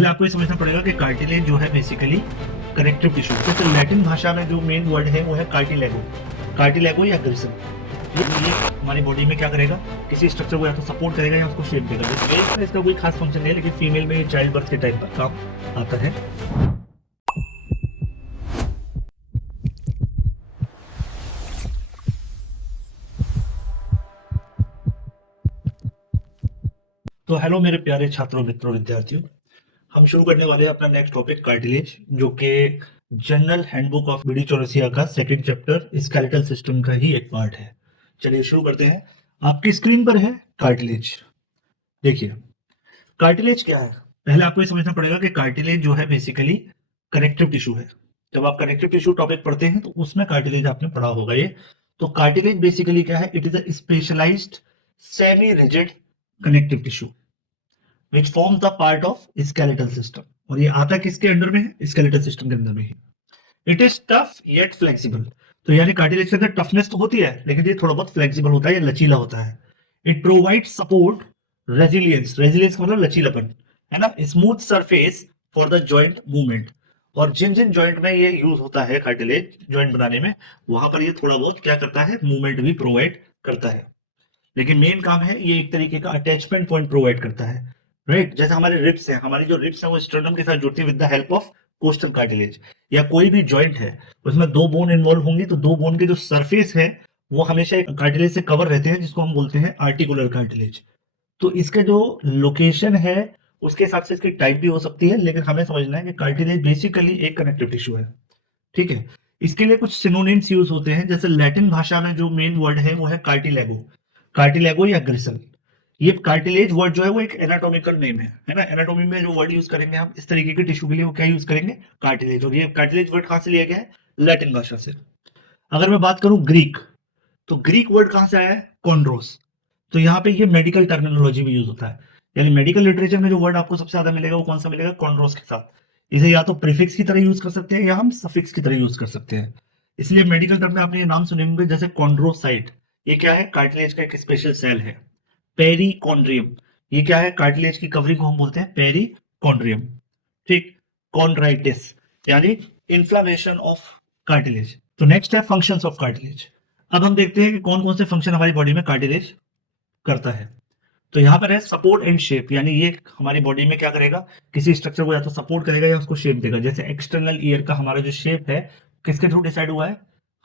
पहले आपको ये समझना पड़ेगा कि कार्टिलेज जो है बेसिकली कनेक्टिव टिश्यू। तो लैटिन भाषा में जो मेन वर्ड है वो है कार्टिलेगो, कार्टिलेगो या ग्रिसल। ये हमारी बॉडी में क्या करेगा, किसी स्ट्रक्चर को या तो सपोर्ट करेगा या उसको शेप देगा। मेल में इसका कोई खास फंक्शन नहीं है, लेकिन फीमेल में चाइल्ड बर्थ के टाइम पर काम आता है। तो हेलो मेरे प्यारे छात्रों, मित्रों, विद्यार्थियों, हम शुरू करने वाले हैं अपना नेक्स्ट टॉपिक कार्टिलेज, जो कि general handbook of BD Chaurasia का सेकंड चैप्टर स्केलेटल सिस्टम का ही एक पार्ट है। चलिए शुरू करते हैं। आपकी स्क्रीन पर है कार्टिलेज। देखिए कार्टिलेज क्या है। पहले आपको ये समझना पड़ेगा कि कार्टिलेज जो है बेसिकली कनेक्टिव टिश्यू है। जब आप कनेक्टिव टिश्यू टॉपिक पढ़ते हैं तो उसमें कार्टिलेज आपने पढ़ा होगा। ये तो कार्टिलेज बेसिकली क्या है, it is a specialised semi rigid connective tissue which forms the part of skeletal system। और ये आता किसके अंडर में है, skeletal system के अंदर में ही। It is tough yet flexible। तो यानी कार्टिलेज के अंदर टफनेस तो होती है, लेकिन ये थोड़ा बहुत फ्लेक्सिबल होता है, ये लचीला होता है। It provides support, resilience, resilience का मतलब लचीलापन है ना, smooth surface for the joint movement. और जिन जिन जॉइंट में ये यूज होता है कार्टिलेज जॉइंट बनाने में, वहां पर ये थोड़ा बहुत क्या करता है, मूवमेंट भी प्रोवाइड करता है। लेकिन मेन काम है ये एक तरीके का अटैचमेंट पॉइंट प्रोवाइड करता है, राइट। जैसे हमारे रिब्स हैं, हमारी जो रिब्स हैं वो स्टर्नम के साथ जुड़ती है with the help of costal cartilage. या कोई भी जॉइंट है उसमें दो बोन इन्वॉल्व होंगी, तो दो बोन के जो सरफेस है वो हमेशा एक कार्टिलेज से कवर रहते हैं, जिसको हम बोलते हैं आर्टिकुलर कार्टिलेज। तो इसके जो लोकेशन है उसके हिसाब से इसकी टाइप भी हो सकती है, लेकिन हमें समझना है कि कार्टिलेज बेसिकली एक कनेक्टिव टिश्यू है, ठीक है। इसके लिए कुछ सिनोनिम्स यूज होते हैं। जैसे लैटिन भाषा में जो मेन वर्ड है वो है कार्टिलेगो, कार्टिलेगो या ग्रिसल। ये कार्टिलेज वर्ड जो है वो एक एनाटॉमिकल नेम है ना। एनाटॉमी में जो वर्ड यूज करेंगे हम इस तरीके के टिश्यू के लिए, वो क्या यूज करेंगे, कार्टिलेज। और ये कार्टिलेज वर्ड कहां से लिया गया है, लैटिन भाषा से। अगर मैं बात करूं ग्रीक, तो ग्रीक वर्ड कहां से आया है, कॉन्ड्रोस। तो यहाँ पे ये मेडिकल टर्मिनोलॉजी में यूज होता है। यानी मेडिकल लिटरेचर में जो वर्ड आपको सबसे ज्यादा मिलेगा वो कौन सा मिलेगा, कॉन्ड्रोस के साथ। इसे या तो प्रीफिक्स की तरह यूज कर सकते हैं या हम सफिक्स की तरह यूज कर सकते हैं। इसलिए मेडिकल टर्म में आपने ये नाम सुने होंगे, जैसे कॉन्ड्रोसाइट, ये क्या है, कार्टिलेज का एक स्पेशल सेल है। पेरिकॉन्ड्रियम, ये क्या है, कार्टिलेज की कवरिंग को हम बोलते हैं पेरिकॉन्ड्रियम, ठीक। कॉन्ड्राइटिस यानी इन्फ्लामेशन ऑफ कार्टिलेज। तो नेक्स्ट है फंक्शंस ऑफ कार्टिलेज। अब हम देखते हैं कि कौन कौन से फंक्शन हमारी बॉडी में कार्टिलेज करता है। तो यहाँ पर है सपोर्ट एंड शेप, यानी ये हमारी बॉडी में क्या करेगा, किसी स्ट्रक्चर को या तो सपोर्ट करेगा या उसको शेप देगा। जैसे एक्सटर्नल ईयर का हमारा जो शेप है किसके थ्रू डिसाइड हुआ है,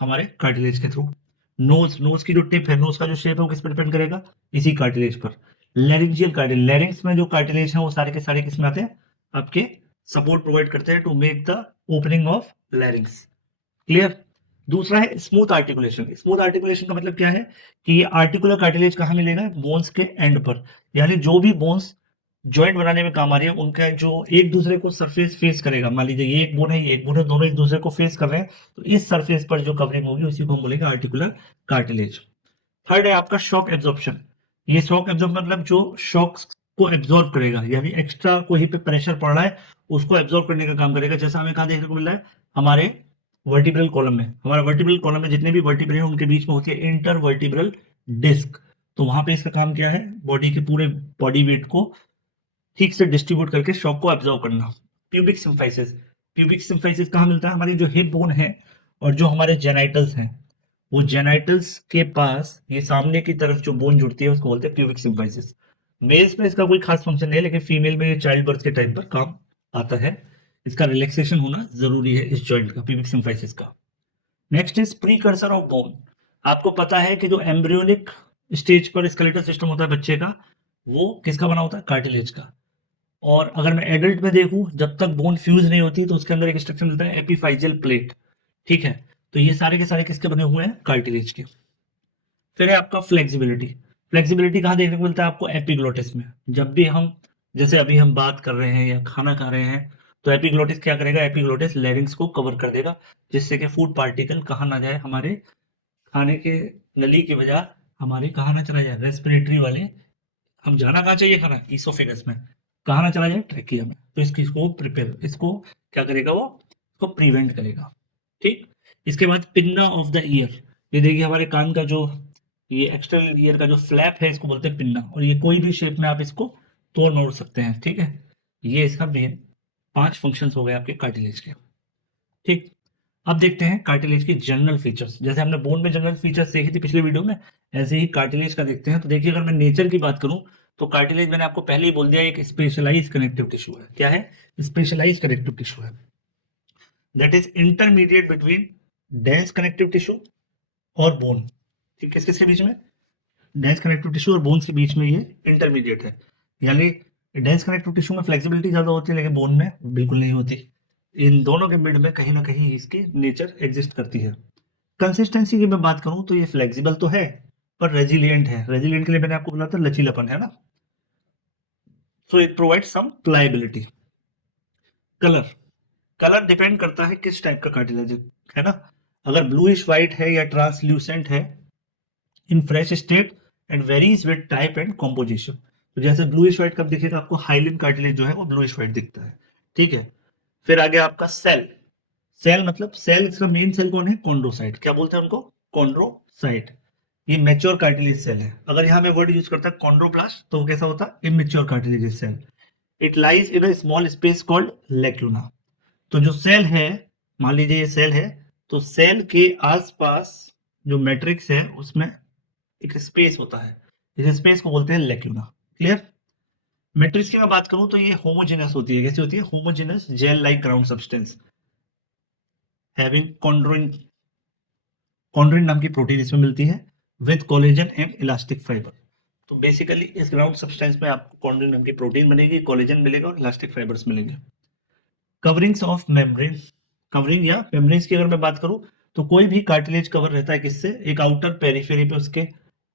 हमारे कार्टिलेज के थ्रू। नोज, नोज की जो टिप है, नोज का जो शेप है वो किस पर डिपेंड करेगा, इसी कार्टिलेज पर। लैरिंजियल कार्टिलेज, लैरिंग्स में जो कार्टिलेज है वो सारे के सारे किस में आते हैं, आपके सपोर्ट प्रोवाइड करते हैं to make the opening of larynx, clear. दूसरा है स्मूथ आर्टिकुलेशन। स्मूथ आर्टिकुलेशन का मतलब क्या है कि ये आर्टिकुलर कार्टिलेज कहाँ मिलेगा, बोन्स के एंड पर। यानी जो भी बोन्स जॉइंट बनाने में काम आ रही है उनका जो एक दूसरे को सरफेस फेस करेगा, मान लीजिए ये एक बोन है, ये एक बोन है, दोनों एक दूसरे को फेस कर रहे हैं, तो इस सरफेस पर जो कवरिंग होगी उसी को हम बोलेंगे आर्टिकुलर कार्टिलेज। थर्ड है आपका शॉक एब्जॉर्प्शन। ये शॉक एब्जॉर्ब मतलब जो शॉक्स को एब्जॉर्ब करेगा, यानी एक्स्ट्रा कोई पे प्रेशर पड़ रहा है उसको एब्जॉर्ब करने का काम करेगा। जैसा हमें कहा देखने को मिल रहा है, हमारे वर्टिब्रल कॉलम में, हमारा वर्टिब्रल कॉलम में जितने भी वर्टिब्रे हैं उनके बीच में होती है इंटर वर्टिब्रल डिस्क। तो वहां पे इसका काम क्या है, बॉडी के पूरे बॉडी वेट को ठीक से डिस्ट्रीब्यूट करके शॉक को एब्जॉर्ब करना। प्यूबिक सिम्फाइसिस, प्यूबिक सिम्फाइसिस कहाँ मिलता है, हमारी जो हिप बोन है और जो हमारे जेनाइटल्स हैं, वो जेनाइटल्स के पास ये सामने की तरफ जो बोन जुड़ती है उसको बोलते हैं प्यूबिक सिम्फाइसिस। मेल्स में इसका कोई खास फंक्शन नहीं है, लेकिन फीमेल में ये चाइल्ड बर्थ के टाइम पर काम आता है। इसका रिलैक्सेशन होना जरूरी है इस जॉइंट का, प्यूबिक सिम्फाइसिस का। Next is precursor of bone. आपको पता है कि जो एम्ब्रियोनिक स्टेज पर स्केलेटल सिस्टम होता है बच्चे का, वो किसका बना होता है, कार्टिलेज का। और अगर मैं एडल्ट में देखूं, जब तक बोन फ्यूज नहीं होती तो उसके अंदर एक स्ट्रक्चर मिलता है एपिफाइजियल प्लेट, ठीक है। तो ये सारे के सारे किसके बने हुए हैं, कार्टिलेज के। फिर है आपका फ्लेक्सिबिलिटी। फ्लेक्सिबिलिटी कहाँ देखने को मिलता है आपको, एपिग्लोटिस में। जब भी हम, जैसे अभी हम बात कर रहे हैं या खाना खा रहे हैं, तो एपिग्लोटिस क्या करेगा, एपिग्लोटिस लैरिंग्स को कवर कर देगा, जिससे कि फूड पार्टिकल कहाँ ना जाए, हमारे खाने के नली की बजाय हमारे कहाँ ना चला जाए, रेस्पिरेटरी वाले, हम जाना कहाँ चाहिए खाना, ईसोफेगस में, कहाँ ना चला जाए, ट्रेकिया में। तो इसको प्रिपेयर, इसको क्या करेगा, वो इसको प्रिवेंट करेगा, ठीक। इसके बाद पिन्ना ऑफ द ईयर। ये देखिए हमारे कान का जो ये एक्सटर्नल ईयर का जो फ्लैप है इसको बोलते हैं पिन्ना, और ये कोई भी शेप में आप इसको तोड़ मोड़ सकते हैं, ठीक है। ये इसका मेन 5 फंक्शंस हो गए आपके कार्टिलेज के। ठीक, अब देखते हैं कार्टिलेज की जनरल फीचर्स। जैसे हमने बोन में जनरल फीचर्स देखी थी पिछले वीडियो में, ऐसे ही कार्टिलेज का देखते हैं। तो देखिए, अगर मैं नेचर की बात करूं तो कार्टिलेज मैंने आपको पहले ही बोल दिया, एक स्पेशलाइज कनेक्टिव टिश्यू है। क्या है? स्पेशलाइज कनेक्टिव टिश्यू है, that is intermediate between dense connective tissue और बोन। ठीक, किस किसके बीच में? डेंस कनेक्टिव टिश्यू और बोन्स के बीच में ये इंटरमीडिएट है। यानी डेंस कनेक्टिव टिश्यू में फ्लेक्सिबिलिटी ज्यादा होती है, लेकिन बोन में बिल्कुल नहीं होती। इन दोनों के मिड में कहीं ना कहीं इसकी नेचर एग्जिस्ट करती है। कंसिस्टेंसी की मैं बात करूं तो ये फ्लेक्सिबल तो है, पर रेजिलियंट है। रेजिलियंट के लिए मैंने आपको बोला था लचीलापन, है ना। So it provide some pliability. Colour, colour depend करता है किस टाइप का कार्टिलेज है ना। अगर ब्लूइश व्हाइट है या ट्रांसल्यूसेंट है in fresh state and varies with type and composition. तो जैसे ब्लूइश व्हाइट कब दिखेगा आपको? हाइलिन कार्टिलेज जो है वो ब्लूइश व्हाइट दिखता है। ठीक है, फिर आगे आपका सेल। सेल मतलब सेल, इसका मेन सेल कौन है? कॉन्ड्रोसाइट। क्या बोलते हैं उनको? कॉन्ड्रोसाइट। ये मैच्योर कार्टिलेज सेल है। अगर यहां मैं वर्ड यूज करता है कॉन्ड्रोप्लास्ट तो वो कैसा होता है? Immature cartilage cell. It lies in a small space called lacuna. तो जो सेल है, मान लीजिए ये सेल है, तो सेल के आसपास जो मैट्रिक्स है उसमें एक स्पेस होता है, इस स्पेस को बोलते हैं लैक्यूना। क्लियर? मैट्रिक्स की मैं बात करूं तो ये होमोजेनस होती है। कैसी होती है? Homogenous gel like ground substance having chondroitin. Chondroitin नाम की प्रोटीन इसमें मिलती है with collagen and elastic fibre. तो बेसिकली इस ग्राउंड सब्सटेंस में आपको कॉन्ड्रोइन नाम की प्रोटीन बनेगी, कोलेजन मिलेगा और इलास्टिक फाइबर्स मिलेंगे। Coverings of membrane. कवरिंग या मेम्ब्रेन्स की अगर मैं बात करूं तो कोई भी कार्टिलेज कवर रहता है किससे? एक आउटर पेरिफेरी पे उसके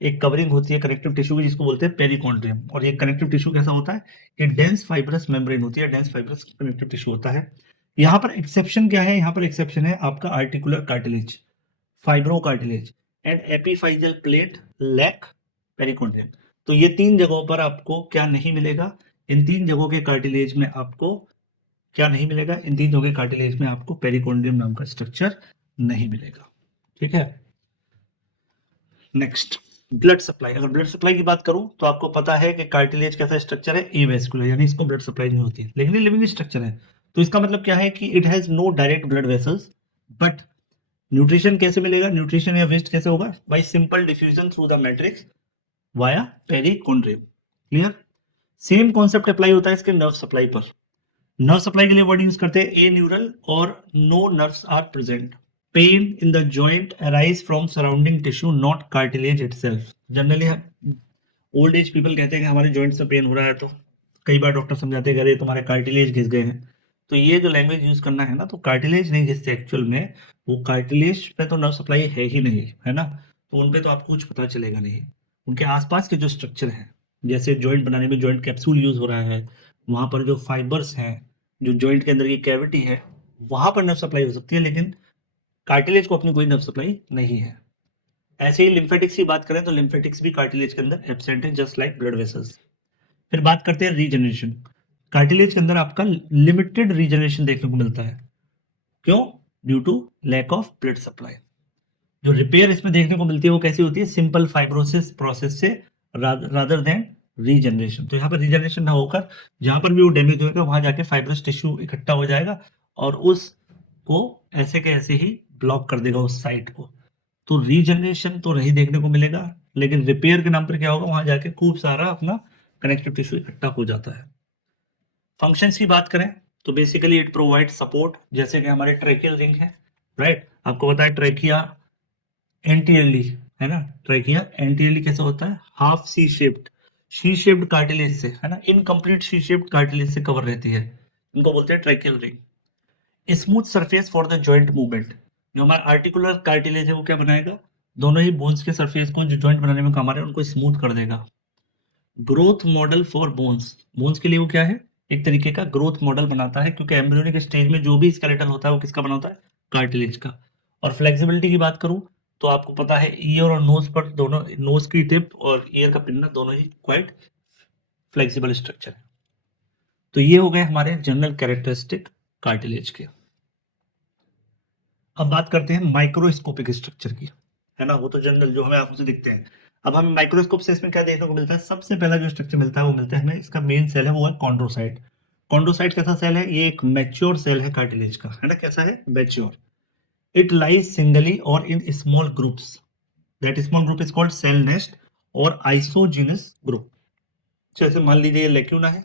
एक कवरिंग होती है कनेक्टिव टिश्यू की, जिसको बोलते हैं पेरिकॉन्ड्रियम। और ये कनेक्टिव टिश्यू कैसा होता है? ये डेंस फाइब्रस मेम्ब्रेन होती है, डेंस फाइब्रस कनेक्टिव टिश्यू होता है। यहाँ पर एक्सेप्शन क्या है? यहाँ पर एक्सेप्शन है आपका articular cartilage, fibro cartilage and epiphyseal plate lack perichondrium. तो ये 3 जगहों पर आपको क्या नहीं मिलेगा? इन 3 जगहों के कार्टिलेज में आपको क्या नहीं मिलेगा? इन 3 जगहों के कार्टिलेज में आपको पेरिकॉन्ड्रियम नाम का स्ट्रक्चर नहीं मिलेगा। ठीक है, नेक्स्ट ब्लड सप्लाई। अगर ब्लड सप्लाई की बात करूं तो आपको पता है कि कार्टिलेज कैसा स्ट्रक्चर है? एवेस्कुलर, यानी इसको ब्लड सप्लाई नहीं होती है, लेकिन ये लिविंग स्ट्रक्चर है। तो इसका मतलब क्या है कि it has no direct blood vessels, but nutrition कैसे मिलेगा? न्यूट्रिशन या वेस्ट कैसे होगा? By simple diffusion through the matrix via perichondrium. Clear? Same concept apply होता है इसके नर्व सप्लाई पर। नर्व सप्लाई के लिए वर्ड यूज करते हैं ए न्यूरल और no nerves are present. Pain in the joint arise from surrounding tissue not cartilage itself. Generally old age people कहते हैं कि हमारे जॉइंट से पेन हो रहा है, तो कई बार डॉक्टर समझाते हैं अरे तुम्हारे कार्टिलेज घिस गए हैं। तो ये जो लैंग्वेज यूज करना है ना, तो कार्टिलेज नहीं घिसते एक्चुअल में, वो कार्टिलेज पे तो नर्व सप्लाई है ही नहीं, है ना। तो उन पे तो आपको कुछ पता चलेगा नहीं। उनके आसपास के जो स्ट्रक्चर है, जैसे जॉइंट बनाने में जॉइंट कैप्सूल यूज हो रहा है, वहां पर जो फाइबर्स हैं, जो जॉइंट के अंदर की कैविटी है, वहां पर नर्व सप्लाई हो सकती है, लेकिन कार्टिलेज को अपनी कोई नर्व सप्लाई नहीं है। ऐसे ही लिम्फेटिक्स की बात करें तो लिम्फेटिक्स भी कार्टिलेज के अंदर एब्सेंट है, जस्ट लाइक ब्लड वेसल्स। फिर बात करते हैं रीजनरेशन। कार्टिलेज के अंदर आपका लिमिटेड रीजनरेशन देखने को मिलता है। क्यों? Due to lack of blood supply. जो रिपेयर इसमें देखने को मिलती है वो कैसी होती है? सिंपल फाइब्रोसिस प्रोसेस से रादर देन रीजनरेशन। तो यहाँ पर रीजनरेशन ना होकर जहां पर भी वो डैमेज होगा वहां जाके फाइब्रस टिश्यू इकट्ठा हो जाएगा और उसको ऐसे के ऐसे ही ब्लॉक कर देगा उस साइट को। तो रीजनरेशन तो नहीं देखने को मिलेगा, लेकिन रिपेयर के नाम पर क्या होगा? वहां जाके खूब सारा अपना कनेक्टिव टिश्यू इकट्ठा हो जाता है। फंक्शंस की बात करें तो बेसिकली इट प्रोवाइड सपोर्ट, जैसे कि हमारे ट्रेकियल रिंग है, राइट। आपको पता है ट्रेकिया एंटीरियरली, है ना। ट्रेकिया एंटीरियरली कैसा होता है? हाफ सी शेप्ड कार्टिलेज से, है ना, इनकम्प्लीट सी शेप्ड कार्टिलेज से कवर रहती है। इनको बोलते हैं tracheal ring. Smooth surface for the joint movement. जो हमारा आर्टिकुलर कार्टिलेज है वो क्या बनाएगा? दोनों ही बोन्स के सरफेस को जो जॉइंट बनाने में काम आ रहे हैं उनको स्मूथ कर देगा। Growth model for bones. Bones के लिए वो क्या है? एक तरीके का ग्रोथ मॉडल बनाता है, क्योंकि एम्ब्रियोनिक स्टेज में जो भी स्केलेटन होता है वो किसका बना होता है? कार्टिलेज का। और फ्लेक्सिबिलिटी की बात करूं तो आपको पता है ईयर और नोज पर, दोनों नोज की टिप और ईयर का पिन्ना दोनों ही क्वाइट फ्लेक्सिबल स्ट्रक्चर है। तो ये हो गए हमारे जनरल कैरेक्टरिस्टिक कार्टिलेज के। अब बात करते हैं माइक्रोस्कोपिक स्ट्रक्चर की, है ना। वो तो जनरल जो हमें आंखों से दिखते हैं। अब हमें माइक्रोस्कोप से इसमें क्या देखने को मिलता है? सबसे पहला जो स्ट्रक्चर मिलता है वो मिलता है हमें, इसका मेन सेल है वो है कॉन्ड्रोसाइट। कॉन्ड्रोसाइट कैसा सेल है? ये एक मैच्योर सेल है कार्टिलेज का, है ना? कैसा है? मैच्योर। इट लाइज सिंगली और in small groups, that small group is called cell nest और आइसोजीनस ग्रुप। जैसे मान लीजिए ये लेक्यूना है,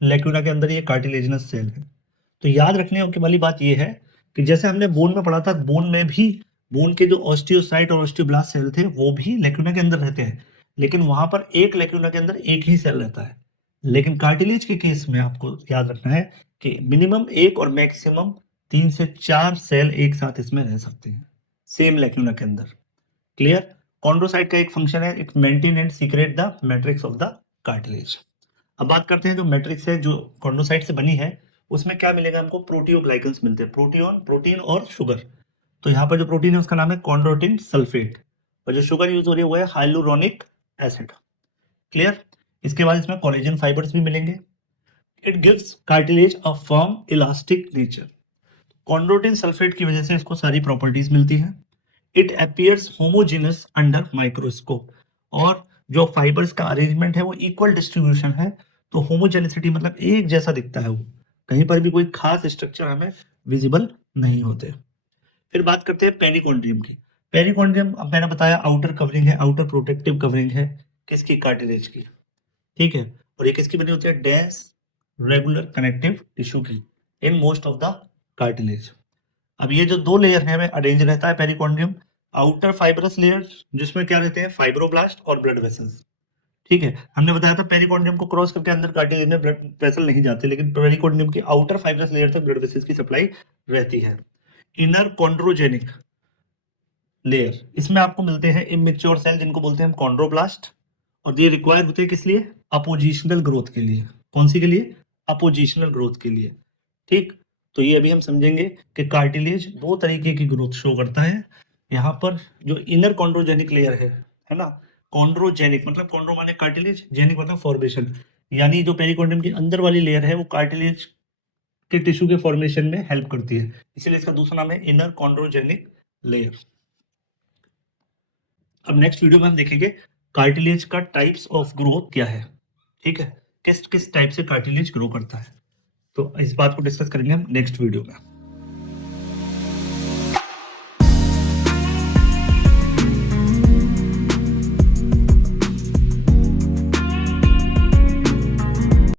लेक्यूना के अंदर ये कार्टिलेजिनस सेल है। तो याद रखने वाली बात ये है कि जैसे हमने बोन में पढ़ा था, बोन में भी बोन के जो ऑस्टियोसाइट और ऑस्टियोब्लास्ट सेल थे वो भी लेक्यूना के अंदर रहते हैं, लेकिन वहां पर एक लेक्यूना के अंदर एक ही सेल रहता है। लेकिन कार्टिलेज के केस में आपको याद रखना है कि मिनिमम एक और मैक्सिमम 3 से 4 सेल एक साथ इसमें रह सकते हैं सेम लेक्यूना के अंदर। क्लियर? कॉन्ड्रोसाइट का एक फंक्शन है, it maintain and secret the matrix of the cartilage. अब बात करते हैं जो मैट्रिक्स है जो कॉन्ड्रोसाइट से बनी है, उसमें क्या मिलेगा हमको? प्रोटियोग्लाइकन्स मिलते हैं, प्रोटीन और शुगर। तो यहाँ पर जो प्रोटीन है उसका नाम है कॉन्ड्रोटिन सल्फेट, और जो शुगर यूज हो रही है वो है हाइलुरोनिक एसिड। क्लियर? इसके बाद इसमें कोलेजन फाइबर्स भी मिलेंगे। It gives cartilage a firm elastic nature. Chondroitin sulphate की वजह से इसको सारी प्रॉपर्टीज मिलती है। It appears homogeneous under microscope, और जो फाइबर्स का अरेंजमेंट है वो इक्वल डिस्ट्रीब्यूशन है, तो होमोजेनिसिटी मतलब एक जैसा दिखता है, वो कहीं पर भी कोई खास स्ट्रक्चर हमें विजिबल नहीं होते। फिर बात करते हैं पेरिकॉन्ड्रियम की। पेरिकॉन्ड्रियम अब मैंने बताया आउटर कवरिंग है, आउटर प्रोटेक्टिव कवरिंग है किसकी? कार्टिलेज की। ठीक है, और ये किसकी बनी होती है? डेंस रेगुलर कनेक्टिव टिश्यू की in most of the cartilage. अब ये जो दो लेयर है में अरेंज रहता है पेरिकॉन्ड्रियम, आउटर फाइब्रस लेयर जिसमें क्या रहते हैं? फाइब्रोब्लास्ट और ब्लड वेसल्स। ठीक है, हमने बताया था पेरिकॉन्ड्रियम को क्रॉस करके अंदर कार्टिलेज में ब्लड वेसल नहीं जाते, लेकिन पेरिकॉन्ड्रियम की आउटर फाइब्रस लेयर तक ब्लड वेसल्स की सप्लाई रहती है। इनर कॉन्ड्रोजेनिक लेयर, इसमें आपको मिलते हैं इमेच्योर सेल जिनको बोलते हैं हम कॉन्ड्रोब्लास्ट, और ये रिक्वायर होते हैं किस लिए? अपोजिशनल ग्रोथ के लिए। कौन सी के लिए? अपोजिशनल ग्रोथ के लिए। ठीक, तो ये अभी हम समझेंगे कि कार्टिलेज दो तरीके की ग्रोथ शो करता है। यहाँ पर जो इनर कॉन्ड्रोजेनिक लेयर है ना? कॉन्ड्रोजेनिक मतलब कॉन्ड्रो माने कार्टिलेज, जेनिक मतलब फॉर्मेशन, यानी जो पेरिकॉन्ड्रियम की अंदर वाली लेयर है वो कार्टिलेज के टिश्यू के फॉर्मेशन में हेल्प करती है, इसलिए इसका दूसरा नाम है इनर कॉन्ड्रोजेनिक लेयर। अब नेक्स्ट वीडियो में हम देखेंगे कार्टिलेज का टाइप्स ऑफ ग्रोथ क्या है। ठीक है, किस किस टाइप से कार्टिलेज ग्रो करता है, तो इस बात को डिस्कस करेंगे हम नेक्स्ट वीडियो में।